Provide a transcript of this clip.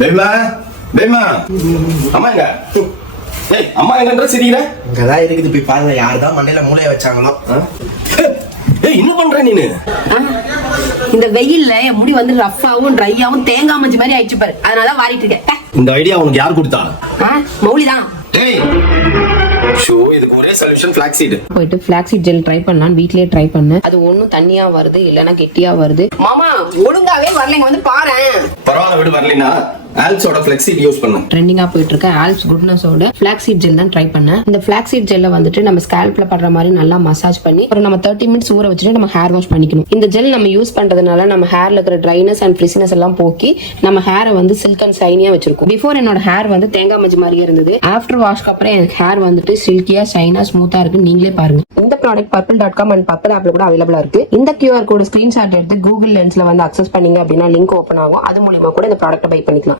பேமா பேமா அம்மா எங்க? ஏய் அம்மா எங்கன்ற சிரிக்கிற? இங்கதான் இருக்குது, போய் பாருங்க. யாருதான் மண்டையில மூளைய வச்சாங்களோ. ஏய் என்ன பண்ற நீனு? இந்த வெயில்ல என் முடி வந்து ரஃப்பாவும் ட்ரையாவும் தேங்காய் மஞ்சி மாதிரி ஆயிடுச்சு பாரு. அதனாலதான் வாரிட்டு இருக்கேன். இந்த ஐடியா உனக்கு யார் கொடுத்தா? மௌலிதான். டேய் ஷோ, இதுக்கு ஒரே சொல்யூஷன் ஃபிளாக்ஸ் சீட். போயிட்டு ஃபிளாக்ஸீட் ஜெல் ட்ரை பண்ணலான்னு வீட்லயே ட்ரை பண்ணேன். அது ஒண்ணும் தண்ணியா வருது இல்லனா கெட்டியா வருது. மாமா ஒழுங்காவே வரலங்க, வந்து பாறேன். பரவாயில்ல விடு, வரலைனா ஆல்ப்ஸோட ஃபிளாக்ஸ் சீட் யூஸ் பண்ணு. ட்ரெண்டிங்கா போயிட்டு இருக்க ஆல்ப்ஸ் குட்னஸோட ஃபிளாக்ஸீட் ஜெல் தான் ட்ரை பண்ணேன். இந்த ஃபிளாக்ஸீட் ஜெல்ல வந்துட்டு நம்ம ஸ்கேல்ப்ல படுற மாதிரி நல்லா மசாஜ் பண்ணி ஒரு நம்ம 30 மினிட்ஸ் ஊற வச்சுட்டு நம்ம ஹேர் வாஷ் பண்ணிக்கணும். இந்த ஜெல் நம்ம யூஸ் பண்றதுனால நம்ம ஹேர்ல இருக்கிற ட்ரைனஸ் அண்ட் ஃப்ரிசினஸ் எல்லாம் போக்கி நம்ம ஹேரை வந்து சில்க் அண்ட் ஷைனியா வச்சிருக்கும். பிஃபோர் என்னோட ஹேர் வந்து தேங்காய் மஞ்சி மாதிரியே இருந்தது. ஆஃப்டர் வாஷ்க்கு அப்புறம் எனக்கு ஹேர் வந்துட்டு சில்கியா ஷைனா ஸ்மூத்தா இருக்கு. நீங்களே பாருங்க. இந்த ப்ராடக்ட் purple.com அண்ட் பர்பிள் ஆப்ல கூட அவைலபிளா இருக்கு. இந்த QR கோட் ஸ்கிரீன்ஷாட் எடுத்து கூகுள் லென்ஸ்ல வந்து அக்சஸ் பண்ணீங்க அப்படின்னா லிங்க் ஓபன் ஆகும். அது மூலமா கூட இந்த ப்ராடக்ட்டை பை பண்ணிக்கலாம்.